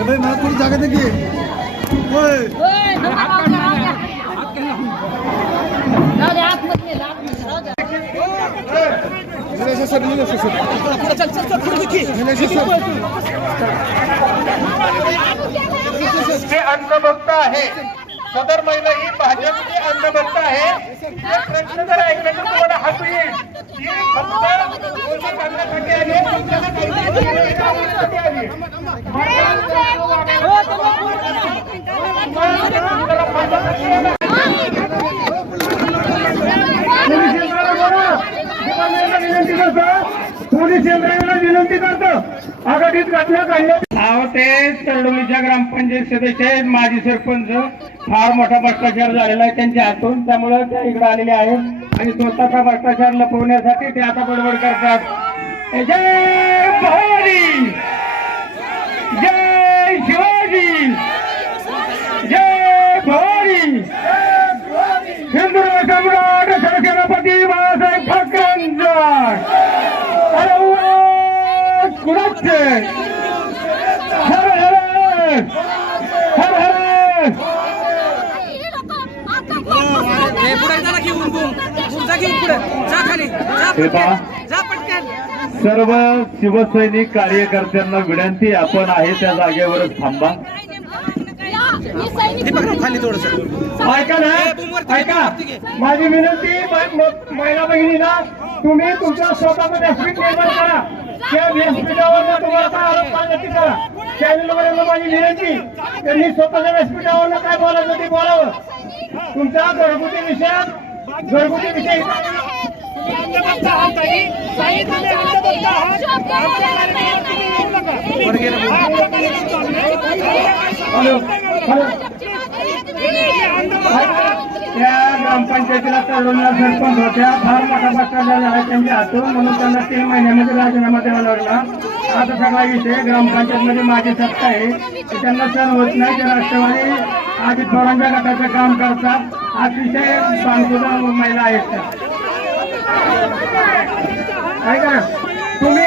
भाई मला थोडी जागा दे की होय अंधभक्त आहे सदर महिला ही भाजपची अंधभक्त आहे हे प्रश्न जर ऐकले तर तुम्हाला हसू येईल ही फक्त बोलणी करण्यासाठी आली आपल्याला काहीतरी करण्यासाठी आली पोलीस यंत्रणेला विनंती करतो आघाडीत घटना घडल्या ते तळडोलीच्या ग्रामपंचायत सदस्य माजी सरपंच फार मोठा भ्रष्टाचार झालेला आहे त्यांच्या हातून त्यामुळे त्या इकडे आलेले आहेत आणि स्वतःचा भ्रष्टाचार लपवण्यासाठी ते आता बडबड करतात जय भवानी जय शिवाजी जय भवानी हिंदू सम्राट सरसेनापती बाळासाहेब ठाकरेंचा कुणाचे हर हर हर हर सर्व शिवसैनिक कार्यकर्त्यांना विनंती आपण आहे त्या जागेवरच थांबा ऐका ना ऐका माझी विनंती महिला भगिनीला तुम्ही तुमच्या स्वतःचं व्यासपीठ निर्माण करा त्या व्यासपीठावर तुम्हाला आरोप करण्याची करा चॅनलवरील माझी विनंती त्यांनी स्वतःच्या व्यासपीठावर काय बोलायचं ते बोलावं तुमच्या घरगुती विषय त्या ग्रामपंचायतीला तळडोलीला सरपंच होत्या फार मोठा भ्रष्टाचार झाला त्यांच्या हातून म्हणून त्यांना 3 महिन्यामध्ये राजीनामा द्यावा लागला आता सगळा विषय ग्रामपंचायतमध्ये माझी सत्ता आहे त्यांना सण होत नाही ते राष्ट्रवादी अजित पवारांच्या गटाचं काम करतात अतिशय बांधुदा महिला आहेत त्या ऐका तुम्ही